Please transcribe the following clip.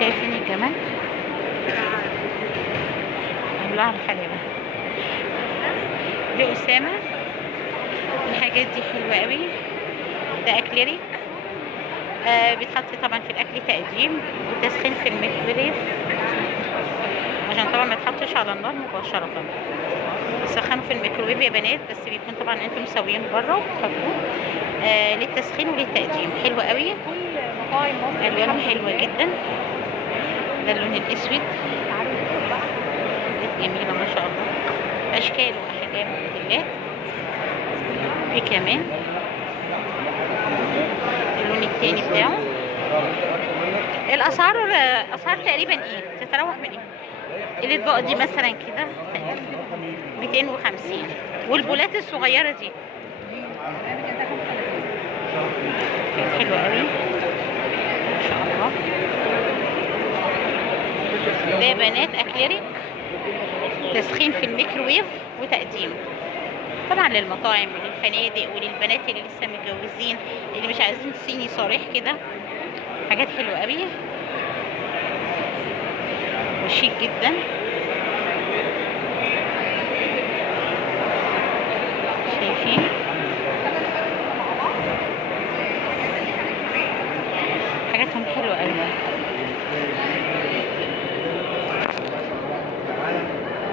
شايفين الجمال؟ الله الحلاوة دي أسامة. الحاجات دي حلوة قوي. ده أكليريك. بيتحط طبعا في الأكل تقديم وتسخين في الميكرويف، عشان طبعا ما يتحطش على النار مباشرة. بتسخنوا في الميكروويف يا بنات، بس بيكون طبعا انتم مسويين بره وبتحطوه للتسخين وللتقديم. حلو قوي، الوانه حلوه جدا. ده اللون الاسود، حاجات جميله ما شاء الله، اشكال واحجام وموديلات. في كمان اللون التاني بتاعه. الاسعار تقريبا ايه تتراوح من ايه؟ الاطباق دي مثلا كده 250، والبولات الصغيره دي حلوه قوي ما شاء الله. ده يا بنات اكليريك، تسخين في الميكروويف وتقديم طبعا للمطاعم وللفنادق وللبنات اللي لسه متجوزين، اللي مش عايزين صيني صريح كده. حاجات حلوه قوي وشيك جدا. شايفين حاجاتهم حلوه قوي.